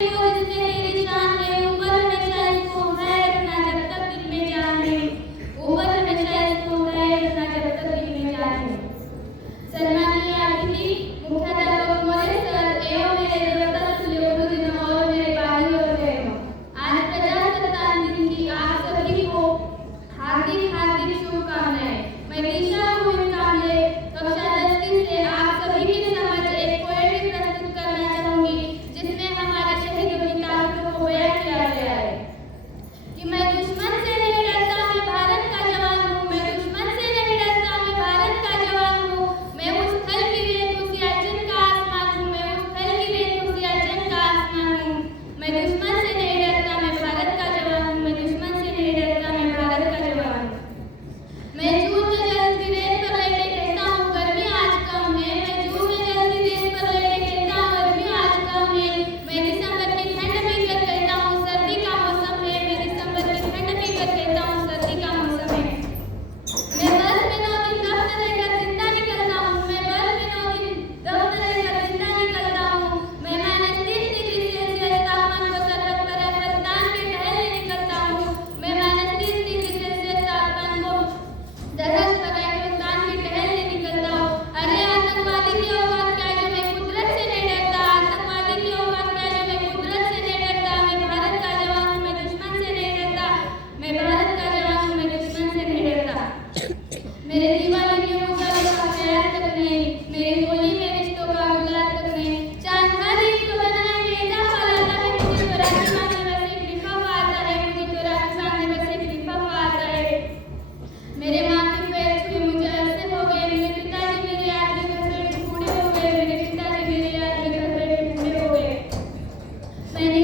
जिसमें तेरी शान है, ऊपर हमेशा इसको है रखना जब तक दिल में जान है, ऊपर हमेशा इसको है रखना जब तक दिल में जान है। सन्माननीय अतिथि, मुख्याध्यापक महोदय सर एवं मेरे देवता तुल्य गुरुजनों और मेरे भाई और बहनों, आज प्रजासत्ताक दिन की आप सभी को हार्दिक हार्दिक शुभकामनाएं। मैं दिशा गोविंद कामले कक्षा 10 से आप सभी के समक्ष एक पोएट्री प्रस्तुत करना चाहूंगी, जिसमें हमारे शहीदों की ताकतों को बयां किया गया है कि मैं दुश्मन से नहीं डरता, मैं भारत का जवान हूँ। मैं दुश्मन से नहीं डरता, मैं भारत का जवान हूँ। मैं उस थल की रेत हूँ, सियाचिन का आसमान हूँ। मैं उस थल की रेत हूँ, सियाचिन का आसमान हूँ। मैं दुश्मन से नहीं डरता, मैं भारत का जवान हूँ। मैं दुश्मन से नहीं डरता, मैं भारत का जवान हूँ। मैं जूझ में जलती रेत पर लेटे कहता हूँ गर्मी आज कम है। मैं जूझ में जलती रेत पर लेटे कहता हूँ गर्मी आज कम है। मैं दिसंबर की ठंड पीकर कहता हूँ सर्दी का मौसम है। मैं दिसंबर की ठंड पीकर कहता हूँ सर्दी का मौसम है। मैं बस में 9 दिन दफ्तर रहकर जिंदा निकलता हूँ। मैं बस में 9 दिन दफ्तर रहकर जिंदा निकलता हूँ। मैं -30 डिग्री सेल्सियस तापमान को सरहद पर अफगानिस्तान के टहलने निकलता हूँ। मैं -30 डिग्री सेल्सियस तापमान को सरहद पर अफगानिस्तान के टहलने निकलता हूँ। अरे आतंकवादी की औकात क्या है जो मैं कुदरत से नहीं डरता। आतंकवादी की औकात क्या है जो मैं कुदरत से नहीं डरता। मैं भारत का जवान हूँ, मैं दुश्मन से नहीं डरता। मैं भारत का जवान हूँ, मैं दुश्मन से नहीं डरता। मेरे दीवाने के मुजाले का ख्याल तक नहीं, मेरी होली में रिश्तों का गुलाल तक नहीं। चांद हर ईद को बनाने में इजाफा लाता है, मुझे तो राखी बांधने बस एक लिफाफा आता है। मुझे तो राखी बांधने बस एक लिफाफा आता है। मेरे माँ के पैर छुए मुझे ऐसे हो गए। मेरे पिताजी मेरे याद में घर बैठे बूढ़े हो गए। मेरे पिताजी मेरे याद में घर बैठे बूढ़े हो गए। मैंने